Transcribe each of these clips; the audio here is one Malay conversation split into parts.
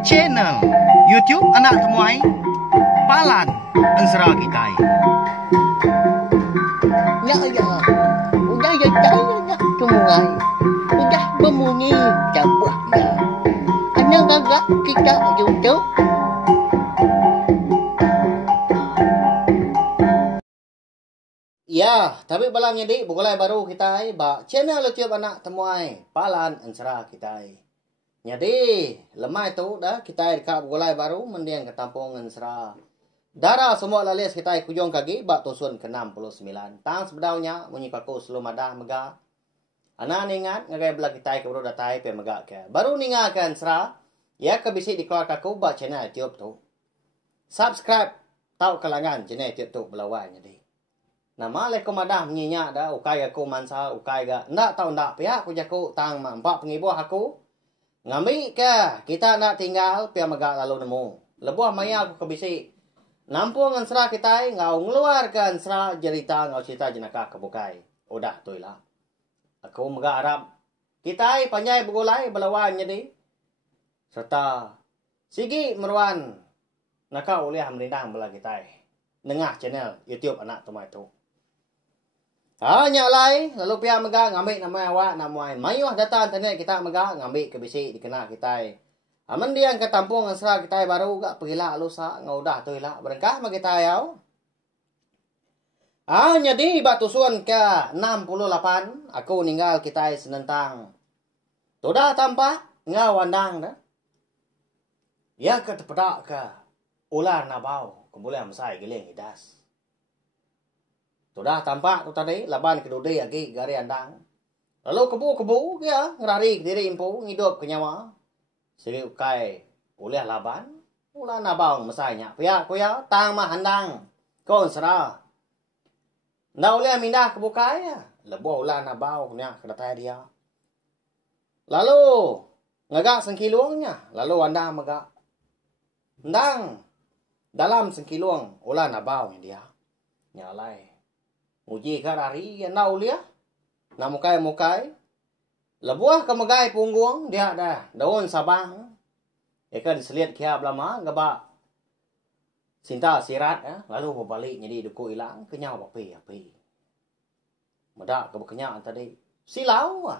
Channel YouTube anak temuai Palan Ansara kita. Ya ya, udah ya ya temuai, udah berbunyi cabutnya. Anak gagak kita YouTube. Ya, tapi balamnya di bukulai baru kita ba channel YouTube anak temuai Palan Ansara kita. Jadi lemah itu dah kita dekat bukulai baru mendiang ke tampung Ansara. Darah semua lalis kita kujung kaki bak tusun ke 69. Tang sebedaunya bunyi kaku selum ada mega. Anak ningat ngagai belah kita ke bro datai pe mega ke. Baru ningat ke Ansara. Ya ke bisi dikeluar kaku bak channel YouTube tu. Subscribe tahu kalangan channel YouTube tu belawan jadi. Nama le ko madah menginyak dah ukai aku mansa ukai ga ndak tahu ndak pihak aku jaku tang mampak pengibuh aku ngambil ke kita nak tinggal pihak megak lalu nemu lebuh maya aku kebisi nampung ansra kita ngau ngeluarkan ansra cerita ngau cerita jenaka kebukai udah tu lah aku megak Arab kita panjai begulai belawan jadi serta sigi meruan nakau oleh merindang belah kita nengah channel YouTube anak temai tu. Hanya lai lalu pihak mega ngambil nama awak nama mayuh data internet kita mega ngambil ke bisi dikena kita. Aman dia ke tampung Ansara kita baru gak pergilah lusa ngaudah tu lah berkah mak kita yau. Jadi batu suan ke 68 aku ninggal kita senentang. Sudah tampak ngawandang dah. Ya ke tepedak ke ular nabau kemudian mesai giling idas. Sudah tampak tu tadi laban kedudi lagi gari andang. Lalu kebu ya ngerari diri impu hidup ke nyawa. Siri ukai oleh laban ulah nabang mesainya. Pia kuya tang mah handang. Kon Ansara. Ndak oleh mindah ke bukai ya. Lebuh ulah nabau nya kedatai dia. Lalu ngagak sengkiluangnya, lalu andang megak. Ndang dalam sengkiluang ulah nabau dia. Nyalai. Uji karari na ulia na mukai lebuah ke megai punggung dia dah daun sabang ikan selit kia belama gaba sinta sirat lalu berbalik jadi duku hilang kenyau api medak ke kenyang tadi silau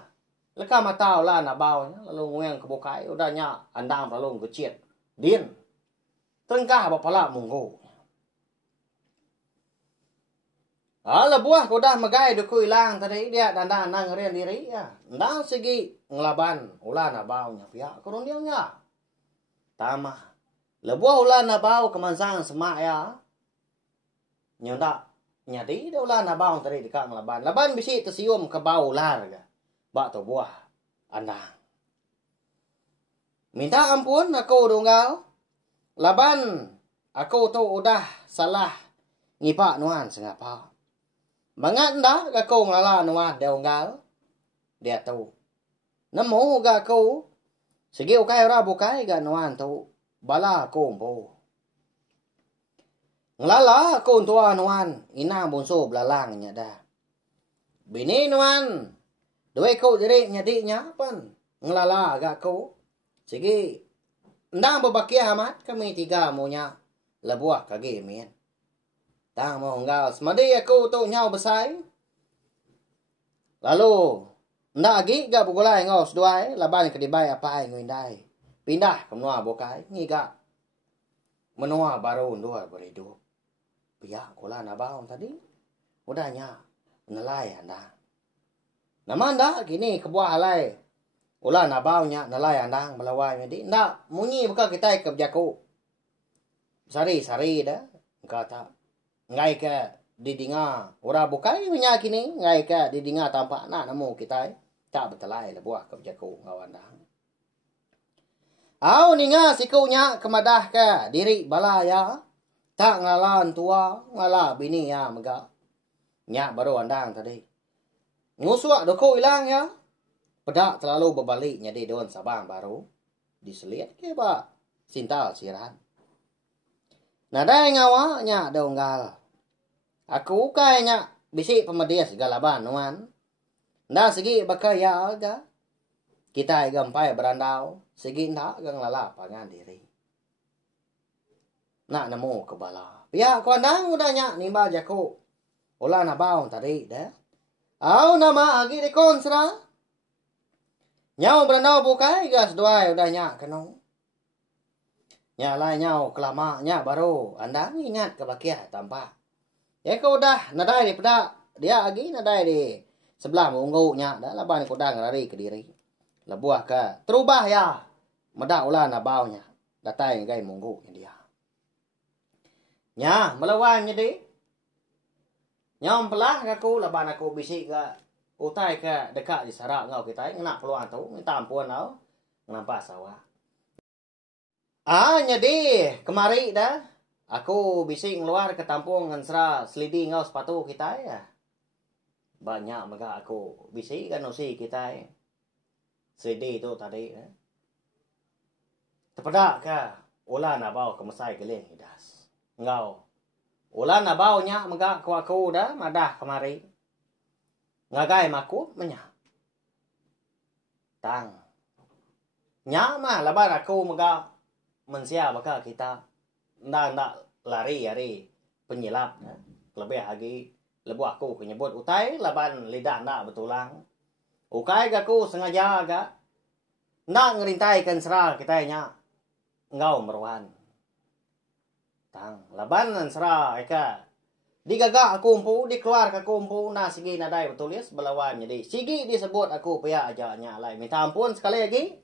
leka matau lah na bau lalu nguyang ke bukai udahnya andang lalu kecil din tengkah bapala munggu. Lebuah ko dah magai duku hilang tadi dia dandang nang rian diri ya. Ndang segi ngelaban ulah na bau nya pihak kurun dia nya. Tamah. Lebuah ulah na bau kemansang semak ya. Nyondak nyadi dia ulah na bau tadi dekat ngelaban. Laban bisi tersium ke bau ular ga. Bak tu buah andang. Minta ampun aku donggal. Laban aku tu udah salah ngipak nuan sengapa. Mangat ndak gako nglala nuah deunggal dia tu. Nemu gako segi ukai ora bukai ga nuan tu bala ko mbo. Nglala ko tua nuan ina bunso belalang nya dah. Bini nuan dua ko diri nya di nya pan nglala gako segi ndang bebakia amat kami tiga monya lebuah kage mien. Tang mau nggal semadi aku tu nyau besai. Lalu ndak lagi ga bugulai ngau seduai laban ke dibai apa ai nguindai. Pindah ke menua bokai ngiga. Menua baru ndua beridu. Pia kula na baong tadi. Udahnya nelai anda. Nama anda gini kebuah alai. Ula na baongnya nelai andang melawai di. Ndak munyi buka kita ke jaku. Sari-sari dah kata ngai ke didinga ora bukai nya kini ngai ke didinga tampak na nemu kita tak betelai le buah ke jaku ngawandang au ninga sikunya kemadah ke diri balaya tak ngalan tua ngala bini ya mega nya baru andang tadi ngusuk doko hilang ya pedak terlalu berbalik jadi don sabang baru diselit ke ba sintal siran nadai ngawanya donggal. Aku kayaknya bisi pemedias segala banuan. Nda segi bakaya aga. kita gampai berandau segi ndak gang lala pangan diri. Nak nemu kebala. Pihak kuandang udahnya nimba jaku. Ulah na baong tadi dah. Au nama agi di konsra. Nyau berandau bukai gas doai udahnya kenong. Nyalai nyau kelamanya baru andang ingat kebakia tampak. Ya kau dah nadai di pedak. Dia lagi nadai di sebelah munggunya. Dah laban kau dah ngelari ke diri. Lebuah ke terubah ya. Medak ulah nabaunya. Datai ngai munggunya dia. Nya melawan jadi. Nyom pelah aku laban aku bisik ke. Utai ke dekat di sarak ngau kita. Nak peluang tu. Minta ampun tau. Nampak sawah. Jadi kemari dah. Aku bisik ngeluar ke tampung ngensra selidi ngau sepatu kita ya. Banyak maka aku bisik kan usi kita ya. Selidi tu tadi ya. Tepedak ke. Ulah nak bawa ke mesai geling hidas. Ngau. Ulah nak bawa nyak maka aku dah madah kemari. Ngagai makut menyak. Tang. Nyak mah laban aku maka mensia maka kita ndak lari penyilap lebih lagi lebu aku penyebut utai laban lidah ndak betulang ukai aku sengaja agak ndak ngerintai kan serah kita nya ngau meruan tang laban serah eka digagak aku umpu dikeluar ke kumpu na sigi nadai betulis belawan jadi sigi disebut aku pihak aja nya lai minta ampun sekali lagi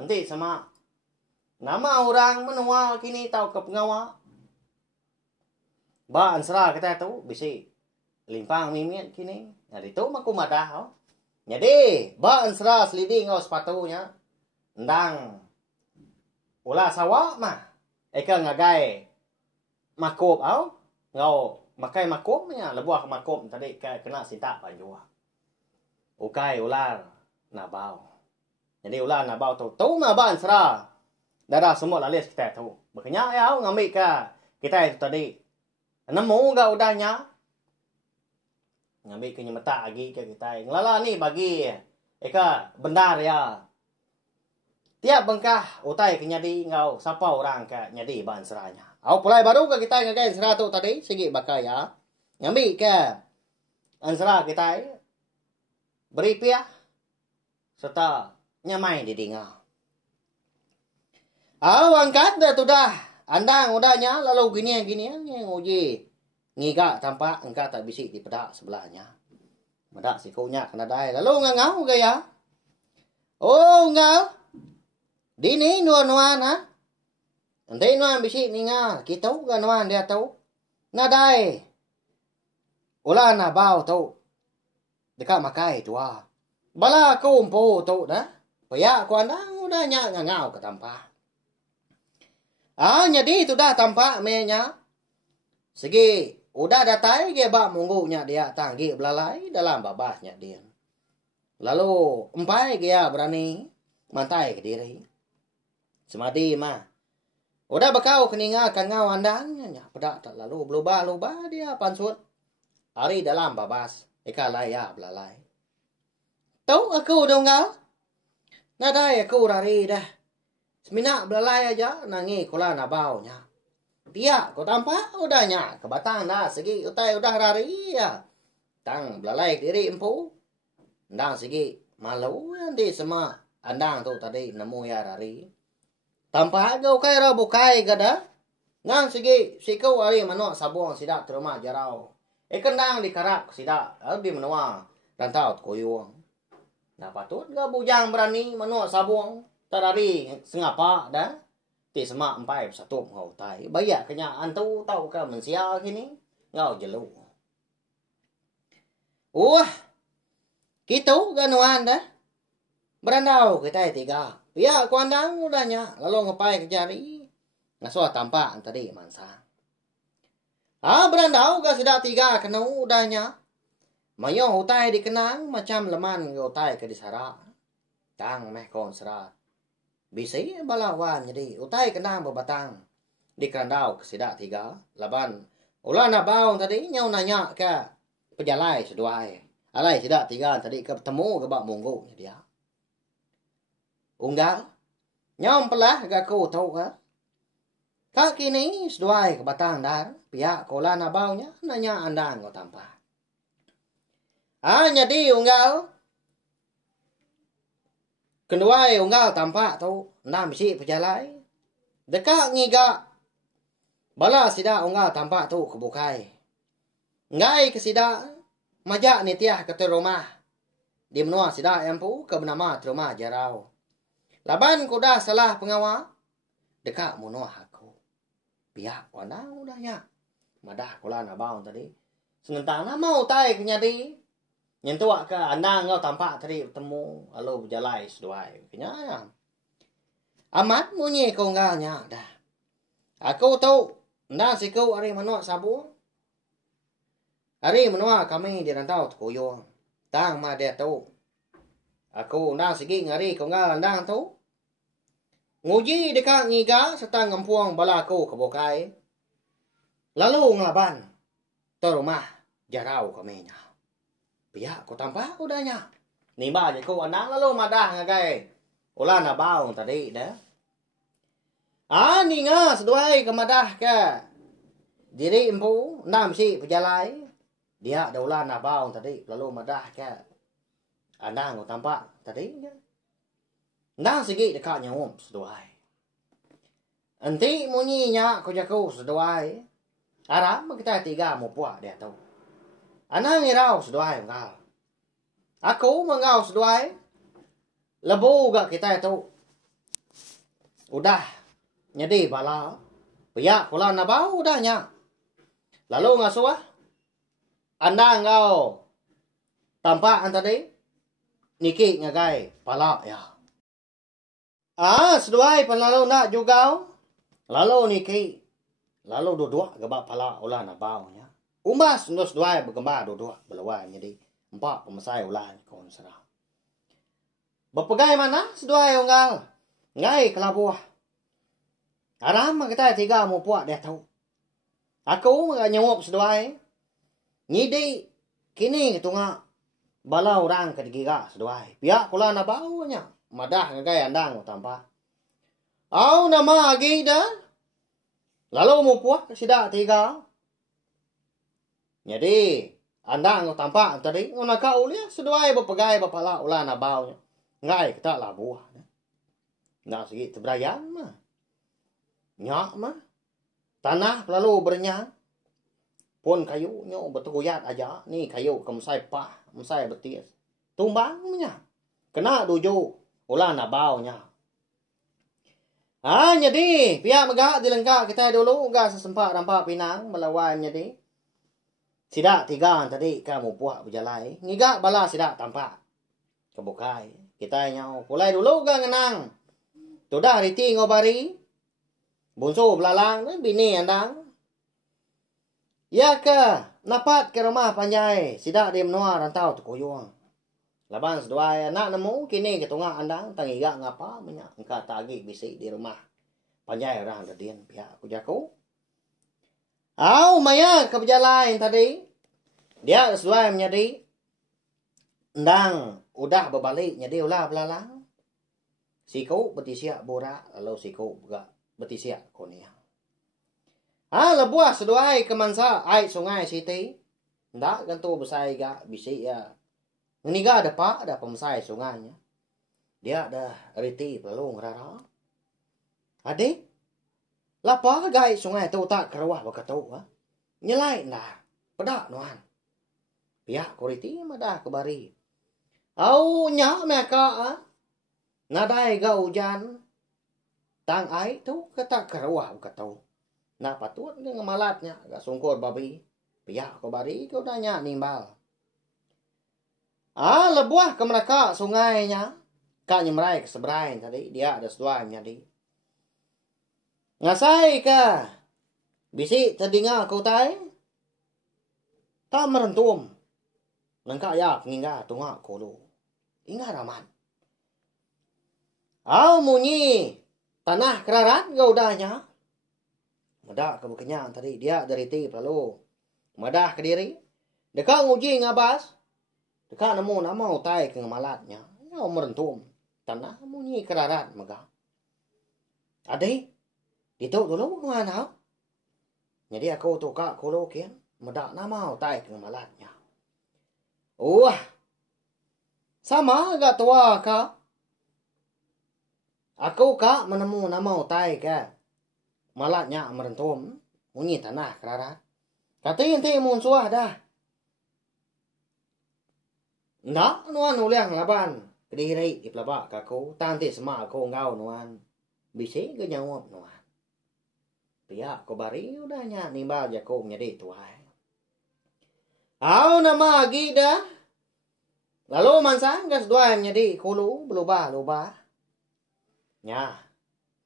nanti sama nama orang menua kini tahu ke pengawa. Ba ansra kita tu bisi limpang mimit kini. Jadi tu maku madah. Jadi ba ansra selidi ngau sepatunya. Ndang ulah sawak mah. Eka ngagai makup au. Ngau makai makupnya lebuah makup tadi kena sinta panjua. Ukai ular nabau. Jadi ular nabau tu mah ba ansra. Darah semua lalis kita tu. Makanya ya ngambil ke kita itu tadi. Nemu enggak udahnya. Ngambil ke nyemeta lagi ke kita. Ngelala ni bagi eka benar ya. Tiap bengkah utai ke nyadi ngau siapa orang ke nyadi bahan serahnya. Au pulai baru ke kita ngagai serah tu tadi segi bakal ya. Ngambil ke ansera kita beri piah serta nyamai di dingau. Angkat dah tu dah. Andang udahnya lalu gini yang uji. Ngiga tampak engkau tak bisik di pedak sebelahnya. Medak sikunya kena dai. Lalu ngau gaya. Oh ngau. Dini nuan-nuan ha. Nanti nuan bisik ni ngau. Kita kan nuan dia tahu. Nadai. Ulah na bau tu. Dekat makai tu ah. Bala kumpu tu dah. Payak ku andang udahnya ngau ke tampak. Jadi itu dah tampak menya. Segi udah datai ge bak munggunya dia tanggi belalai dalam babahnya dia. Lalu empai ge berani mantai ke diri. Semadi mah. Udah bekau keninga kan ngau andangnya pedak tak lalu berubah dia pansut. Hari dalam babas eka laya belalai. Tahu aku dong ngau. Nadai aku rari dah. Semina belalai aja nangi kula nabaunya. Dia kau tampak udahnya ke batang dah segi utai udah rari ya. Tang belalai diri empu. Ndang segi malu nanti semua andang tu tadi nemu ya rari. Tampak kau kai ra bukai gada. Ngang segi sikau ari mano sabong sidak terima jarau. Kendang di karak sidak di menua rantau koyong. Nah patut ga bujang berani mano sabong. Tarari sengapa dah. Ti semak empai satu ngau tai. Bayak kenya antu tahu ke mensia kini. Ngau jelu. Gitu ganuan dah. Berandau kita tiga. Ya kuandang udahnya. Lalu ngepai kejari. Ngasuh tampak tadi mansa. Berandau ga sudah tiga kena udahnya. Mayo hutai dikenang macam leman hutai ke disara. Tang meh kon serat. Bisa balawan jadi utai kenang berbatang di kerandau kesidak tiga laban ulah nak baung tadi nyau nanya ke pejalai seduai alai sidak tiga tadi ketemu ke bak munggu dia unggal. Nyom pelah ga ko tau ka. Ka kini seduai ke batang dar. Pihak kola na baunya nanya andang ko tampa. Jadi unggal. Kenduai unggal tampa tau. Nam si pejalai. Dekat ngiga. Bala sida unggal tampa tu kebukai. Ngai ke sida. Majak ni tiah ke rumah. Di menua sida empu ke bernama rumah jarau. Laban kuda salah pengawa. Dekat menua aku. Pihak wandang udahnya. Madah kula na baun tadi. Sementara mau tai kenyadi. Nyentuak ke andang kau tampak tadi bertemu. Lalu berjalai seduai. Kenyang. Amat munyi kau ngalnya dah. Aku tahu. Nda si kau hari menua sabu. Hari menua kami di rantau Tukuyung. Tang ma dia tahu. Aku nda sigi ngari kau ngal andang tahu. Nguji dekat ngiga serta ngempuang bala aku kebukai. Lalu ngelaban. Terumah jarau kami nya. Pihak ku tampak udahnya. Nimba je ku andang lalu madah ngagai. Ulah na baung tadi dah. Ni nga seduai ke madah ke. Diri empu nam si pejalai. Dia ada ulah na baung tadi lalu madah ke. Andang ku tampak tadi dah. Nang segi dekat nyawum seduai. Enti munyinya ku jaku seduai. Aram kita tiga mau puak dia tahu. Anang irau seduai enggak. Aku mengau seduai. Lebu gak kita tahu. Udah. Jadi bala. Pihak kula na bau udahnya. Lalu ngasuah. Anda engkau. Tampak tadi. Niki ngagai pala ya. Seduai penlalu nak juga. Lalu niki. Lalu dua-dua gebak pala ulah na baunya. Umbas nus duai bergembar dua-dua belawan jadi empat pemasai ulah kon serah. Berpegai mana seduai unggal. Ngai kelabuah. Aram kita tiga mau puak dia tahu. Aku enggak nyawap seduai. Ngidi kini ketunga bala orang ketiga seduai. Pihak kula na baunya. Madah ngagai andang tampak. Au nama agi dah. Lalu mau puak sida tiga. Jadi andang tampak tadi ngona kau lihat seduai berpegai bapala ulah na baunya. Ngai kita lah buah. Nak segi tebrayan mah. Nyak mah. Tanah lalu bernyang. Pun kayu nyo bertukuyat aja. Ni kayu kemsai pah. Kemsai betis. Tumbang nya. Kena duju. Ulah na baunya. Jadi. Pihak megak dilengkak kita dulu. Gak sesempat rampak pinang. Melawan jadi. Sidak tiga tadi. Kamu puak berjalai. Ngigak bala sidak tampak. Kebukai. Kita nyau. Pulai dulu gak ngenang. Tudah riti ngobari. Bunso belalang. Bini andang. Ya ke. Napat ke rumah panjai. Sidak di menua rantau Tukuyung. Laban seduai anak nemu. Kini ketunga andang. Tangigak ngapa. Minyak. Engkau tagi bisik di rumah. Panjai orang dadian. Pihak aku jaku. Maya ke berjalan tadi. Dia seduai menjadi. Ndang. Udah berbalik. Jadi ulah belalang. Siku betisiak borak. Lalu siku juga betisiak konia. Lebuah seduai ke mansa. Air sungai siti. Ndak gantu besai gak. Bisik ya. Ini gak ada pak. Ada pemasai sungainya. Dia ada riti pelung rara. Adik. Lapa gai sungai tu tak kerawah berkatu. Nyelai ndak. Pedak nuan. Pihak kuriti madah kebari. Nyak mereka. Nadai ga hujan. Tang ai tu kata kerawah berkatu. Nak patut dengan malatnya. Gak sungkur babi. Pihak kebari kau nanya nimbal. Lebuah ke mereka sungainya. Kak nyemerai ke seberai tadi. Dia ada seduai jadi. Ngasai ke. Bisik terdengar kau tai. Tak merentum. Lengkak ya ngingga tungak kolo. Ingat raman. Munyi. Tanah kerarat kau udahnya. Madah ke bukannya tadi. Dia dari tip lalu. Madah ke diri. Dekat nguji ngabas. Dekat nemu nama utai ke ngemalatnya. Ya merentum. tanah munyi kerarat megah. Adik, dituk dulu kemana tau? Jadi aku tukar kulo kian, medak nama utai ke malatnya. Wah, sama agak tua kak. Aku kak menemu nama utai ke malatnya merentum, munyi tanah kerarat. Kata ente munsuah dah. Ndak nuan uliang laban. Kediri di pelabak kaku. Tanti semak aku ngau nuan. Bisi ke nyawab nuan. Pihak ko bari udahnya nimbal jako menjadi tuai. Au nama agi dah. Lalu mansang gas dua menjadi kulu berubah-ubah. Nya.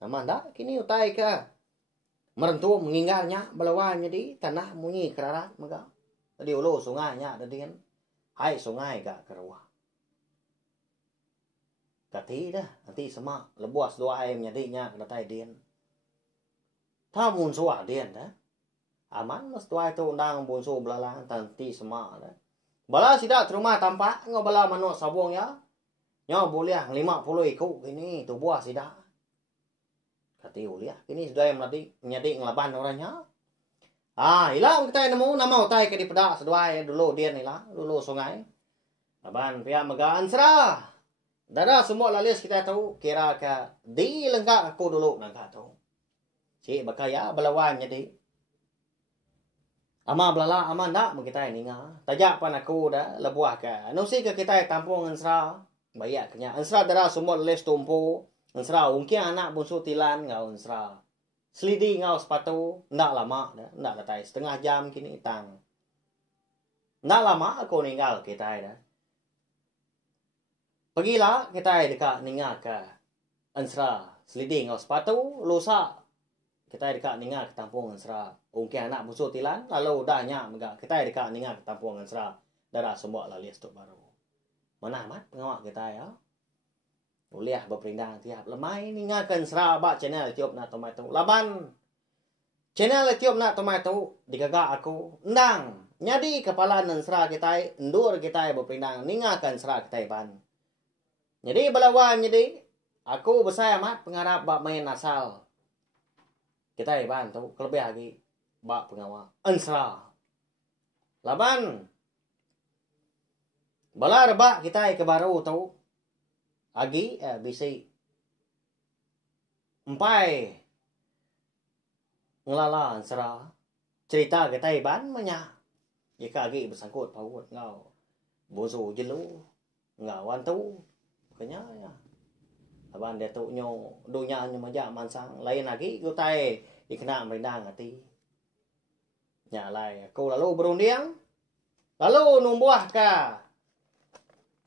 Nama ndak kini utai ke. Merentu mengingatnya belawan jadi tanah munyi kerarat megah. Tadi ulu sungainya ada dengan hai sungai gak keruah. Kati dah nanti semak lebuas doa ayam nyadinya kena tai dian. Tamun suah dian dah. Aman mas doa itu undang bunsu belalang nanti semak dah. Bala sidak terima tampak ngobala manuk sabung ya. Nyo boleh 50 ikut ini tu buah sidak. Kati uliah kini sudah yang menjadi ngelaban orangnya. Hilang kita nemu nama utai ke di pedak seduai dulu dia nilah dulu sungai. Laban pihak megaan serah. Dada semua lalis kita tahu kira ke di lengkap aku dulu nangka tahu. Cik bakaya belawan jadi. Ama belala ama ndak kita ninga. Tajak pan aku dah lebuah ke. Nusi ke kita tampung ansra. Bayak kenya ansra dada semua lalis tumpu. Ansra ungkia anak bunsu tilan ngau ansra. Selidi ngau sepatu, ndak lama dah, ndak datai setengah jam kini tang. Ndak lama aku ninggal kita dah. Pergilah kita dekat ninggal ke ansra. Selidi ngau sepatu, lusa kita dekat ninggal ke tampung ansra. Ungkia anak bunsu tilan, lalu dahnya megak kita dekat ninggal ke tampung ansra. Darah semua lalis tu baru. Mana amat pengawak kita ya? Uliah berperindang tiap lemai ningakan serabak channel tiup na tomato. Laban channel tiup na tomato digagak aku ndang nyadi kepala nan sera kita endur kita berperindang ningakan sera kita ban. Jadi balawan jadi aku besar amat pengharap bak main asal. Kita ban tu kelebih lagi bak pengawal ansra. Laban bala rebak kita ke baru tu agi bisi empai ngelala ansra cerita kita iban menya jika agi bersangkut paut ngau bozo jelu ngau wantu kenya ya aban dia tu nyo dunya nyo majak mansang lain lagi gutai ikna merindang hati nyalai aku lalu berunding lalu numbuah ka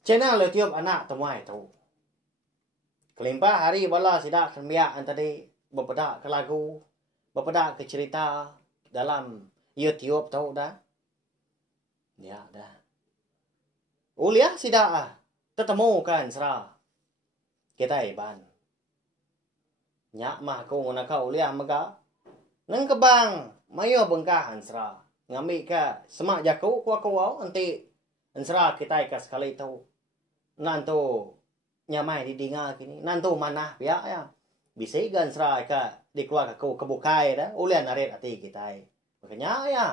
channel tiup anak temuai tu. Kelimpah hari bala sidak kembiak tadi berpedak ke lagu, berpedak ke cerita dalam YouTube tahu dah. Ya dah. Uliah sidak ketemu kan serah. Kita iban. Nyak mah ko ngona ka uliah mega. Nang kebang mayo bengkahan serah. Ngambil ka semak jaku ku aku wau nanti ansra kita ka sekali tahu. Nanto nyamai di dinga kini nanto mana pihak ya bisa gan serai ka di keluarga aku kebukai dah ulian naret hati kita makanya ya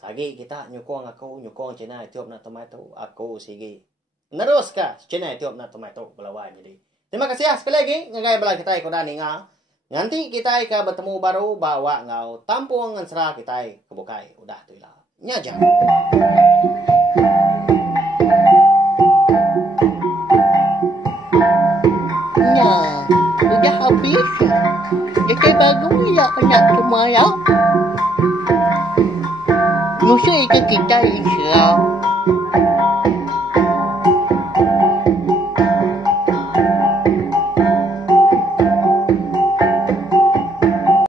sagi kita nyukong aku nyukong channel YouTube na tomato aku sigi nerus ka channel YouTube na tomato belawan jadi terima kasih sekali lagi ngagai bala kita ko dani nga nanti kita ka bertemu baru bawa ngau tampung ngan sera kita kebukai udah tu lah nyaja. Udah habis. Jadi baru ya anak semua ya. Musuh itu kita insya